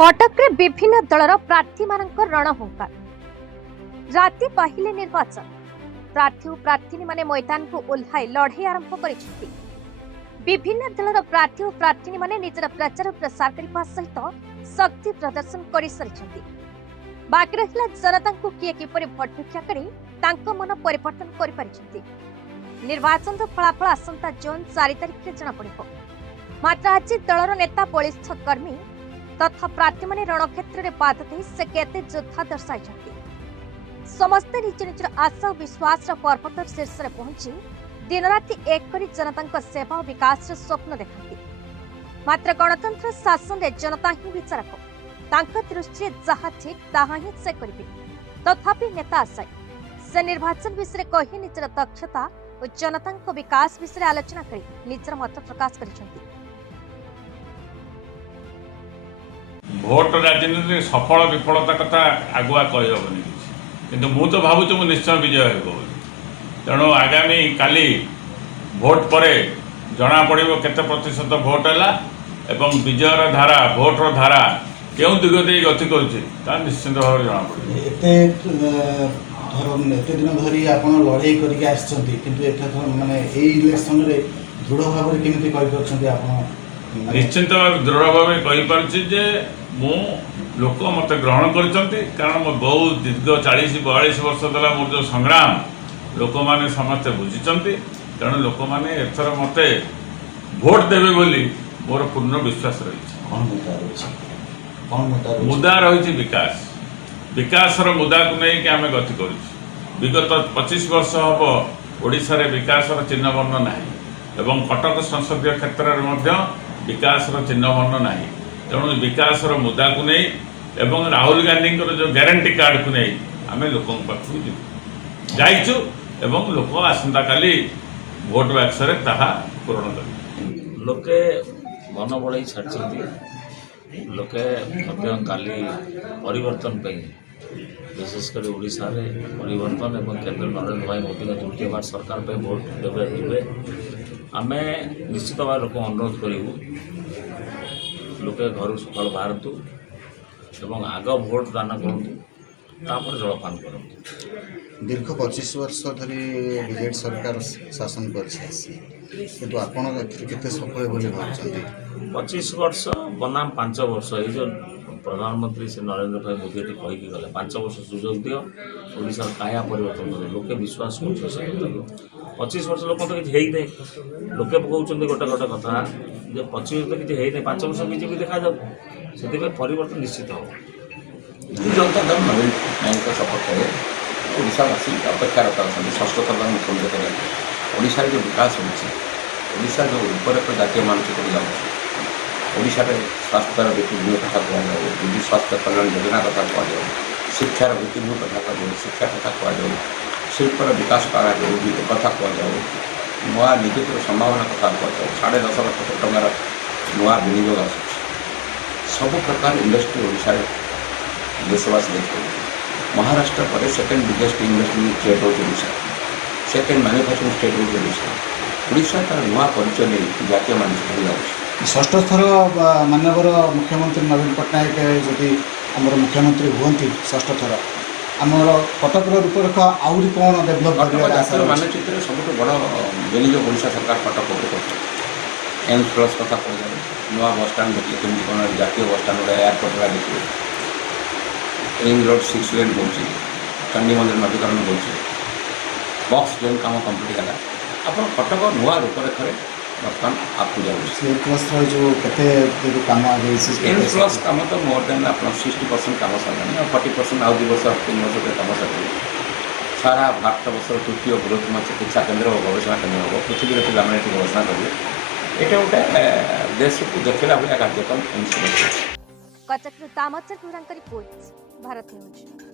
कटक में विभिन्न दलर प्रार्थी मानक रणहुंकार राति पाहिले निर्वाचन प्रार्थी और प्रार्थी माने मैदान को ओह्लाई लड़े आरंभ कर विभिन्न दलर प्रार्थी और प्रार्थी माने निजर प्रचार प्रसार करने सहित शक्ति प्रदर्शन कर सारी बाकी रहा जनता को किए किपर भोट भिक्षा कर मन परिवर्तन कर निर्वाचन फलाफल आसंता जून 4 तारिख में जनापड़ मात्र आज दलर नेता बलिष्ठ कर्मी तथा प्रार्थी माने रणक्षेत्र में पाद दे से केते योद्धा दर्शाई समस्ते निज निज आशा और विश्वास पर्वत शीर्ष में पहुंची दिन राति एक करी जनता सेवा और विकास स्वप्न देखती मात्र गणतंत्र शासन में जनता ही विचारक तांका दृष्टि जहाँ ठीक ताहा ही से करिवे तथापि नेता आशायी से निर्वाचन विषय कही निजर दक्षता और जनता विकास विषय आलोचना कर निजर मत प्रकाश करिसेंती। भोट राजनीति सफल विफलता कथा आगुआ कहबनी किंतु मु तो भावुँ मु निश्चय विजय हो तेणु आगामी काली भोट पर जना पड़ो केते प्रतिशत भोट है एवं विजयर धारा भोटर धारा क्यों दिग दे गति कर निश्चित भाव जना पड़े एत दिन धरी आप लड़ाई करके माने इलेक्शन दृढ़ भाव में निश्चित दृढ़ भाव कहीपे मु लोक मत ग्रहण कर बहुत दीर्घ 40-42 वर्ष द्वारा मोर जो संग्राम लोक मैंने समस्ते बुझी तेणु लोक मैंने एथर मत भोट देवे बोली मोर पूर्ण विश्वास रही मुदा रही विकास विकासर मुदा को नहीं कि आम गति कर विगत 25 वर्ष हम ओडिशा रे विकासर चिन्ह वर्ण ना एवं कटक संसदीय क्षेत्र में विकासर चिन्ह वर्ण ना तेणु विकासर मुदा को नहीं एवं राहुल गांधी जो ग्यारंटी कार्ड को नहीं आम लोक पाखक जाइचु एवं लोक आसंता काली भोट बाक्स पूरण कर लोके मन बढ़ाई छाड़ी लोके काली परिवर्तन पे विशेषकर ओडिशा रे परिवर्तन एवं केंद्र नरेंद्र भाई मोदी तृतीय बार सरकार पे भोट देवे आम निश्चित भाव लोक अनुरोध करूँ लोके घर सकाल बाहरतु एवं आग भोट दान करूँ जलपान करूँ। दीर्घ 25 वर्ष धरी बीजेडी सरकार शासन कर सफल बोली भावुଛନ୍ତି 25 वर्ष बनाम 5 वर्ष ये जो प्रधानमंत्री श्री नरेंद्र भाई मोदी कहीकि गले 5 वर्ष सुजोग दियो ओडिशा काया परिवर्तन करे लोके विश्वास कर 25 वर्ष लोक तो किसी है लोके कहते गोटे गोटे कथा जे 25 वर्ष किसी है 5 वर्ष बीजेपी देखा जाऊ से परिवर्तन निश्चित हो जनता दल नवीन नायक सपक्ष में ओडावासी अपेक्षारत अच्छा षष्ठ थर मुख्यमंत्री करें ओडिशा जो विकास होशा जो रूपरेख जातीय मानचित्र जाऊँशा स्वास्थ्य भित्तिभूमि कथा कहु विजु स्वास्थ्य कल्याण योजना कथा कहु शिक्षार भित्तिभूमि कथा कहु शिक्षा कथा कहु शिल्पर विकास कथा कहु नुआ नियुक्तिर संभावना कथा कहु 10.5 लाख टंकार नुआ विनियोग आस सब प्रकार इंडस्ट्री ओडिशा देशवासी देखते महाराष्ट्र पर सेकेंड बिगेस्ट इन्वेस्टमेंट स्टेट हूँ ओडिशा सेकेंड मैन्युफैक्चरिंग स्टेट हूँ ओडिशा ओडिशा तार नुआ परिचय नहीं जातीय मानचित्र जाऊँगी षष्ठ थर मानवर मुख्यमंत्री नवीन पट्टनायक जदि आमर मुख्यमंत्री हमें षष्ठ थर आमर कटक रूपरेख आहरी कौन डेभलप मानचित्र सब बड़ विनियोग ओडिशा सरकार कटक एम्स प्लस कथा कह नुआ बस स्टाण देखिए कमी कौन जातीय बस स्टाण एयरपोर्ट देखिए रिंग रोड 6 लेन हो चंडी मंदिर नवीकरण हो बक्स जोन कम कम्प्लीट है आप कटक नुआ रूपरेख बर्तमान आपको जाऊँगी जो कम एम्स प्लस कम तो मोर देन आप 60% कम सारे 40% आउ 2 वर्ष 3 वर्ष कम सारे सारा भारत वर्ष तृतीय बृहत्तम चिकित्सा केन्द्र और गवेषणा केन्द्र हम पृथ्वी पिलाने गवेषणा करेंगे ये गोटे देश को देखला भाया कार्यक्रम कटक दामोदर गुरांक रिपोर्ट भारत न्यूज।